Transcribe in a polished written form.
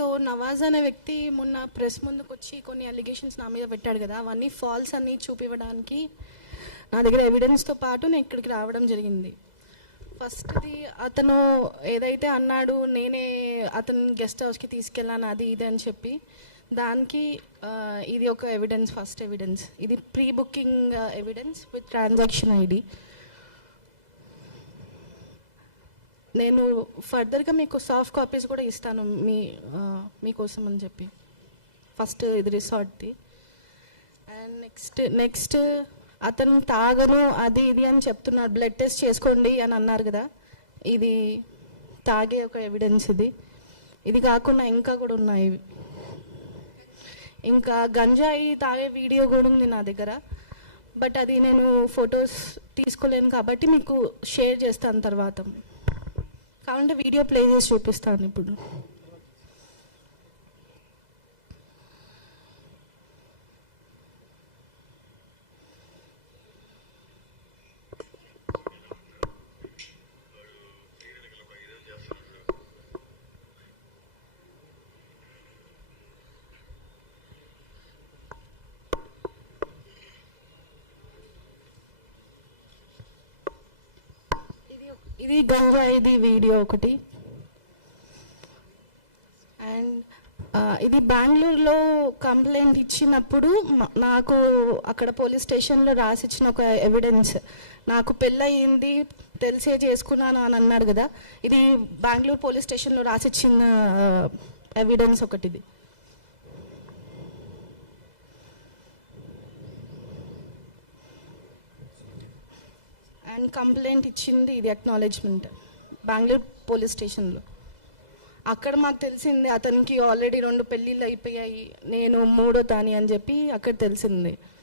So Nawaz అనే వ్యక్తి మొన్న ప్రెస్ ముందుకు వచ్చి కొన్ని అలిగేషన్స్ నా మీద పెట్టాడు కదా, అవన్నీ ఫాల్స్ అని చూపివ్వడానికి నా దగ్గర ఎవిడెన్స్తో పాటు నేను ఇక్కడికి రావడం జరిగింది. ఫస్ట్ది అతను ఏదైతే అన్నాడు నేనే అతను గెస్ట్ హౌస్కి తీసుకెళ్ళాను అది ఇది అని చెప్పి, దానికి ఇది ఒక ఎవిడెన్స్, ఫస్ట్ ఎవిడెన్స్. ఇది pre booking evidence with transaction ID. నేను ఫర్దర్గా మీకు సాఫ్ట్ కాపీస్ కూడా ఇస్తాను మీకోసం అని చెప్పి. ఫస్ట్ ఇది రిసార్ట్ది. అండ్ నెక్స్ట్ అతను తాగను అది ఇది అని చెప్తున్నాడు. బ్లడ్ టెస్ట్ చేసుకోండి అని అన్నారు కదా, ఇది తాగే ఒక ఎవిడెన్స్. ఇది కాకుండా ఇంకా కూడా ఉన్నాయి. ఇంకా గంజాయి తాగే వీడియో కూడా ఉంది నా దగ్గర, బట్ అది నేను ఫొటోస్ తీసుకోలేను కాబట్టి మీకు షేర్ చేస్తాను తర్వాత. కావాలంటే వీడియో ప్లే చేసి చూపిస్తాను ఇప్పుడు. ఇది గంజాయిది వీడియో ఒకటి. అండ్ ఇది బెంగళూరులో కంప్లైంట్ ఇచ్చినప్పుడు నాకు అక్కడ పోలీస్ స్టేషన్లో రాసిచ్చిన ఒక ఎవిడెన్స్. నాకు పెళ్ళయింది తెలిసే చేసుకున్నాను అని అన్నారు కదా, ఇది బెంగళూరు పోలీస్ స్టేషన్లో రాసిచ్చిన ఎవిడెన్స్ ఒకటిది. అండ్ కంప్లైంట్ ఇచ్చింది ఇది అక్నాలెడ్జ్మెంట్ బెంగళూరు పోలీస్ స్టేషన్లో. అక్కడ మాకు తెలిసింది అతనికి ఆల్రెడీ 2 పెళ్ళిళ్ళు అయిపోయాయి, నేను 3వ దాని అని చెప్పి అక్కడ తెలిసింది.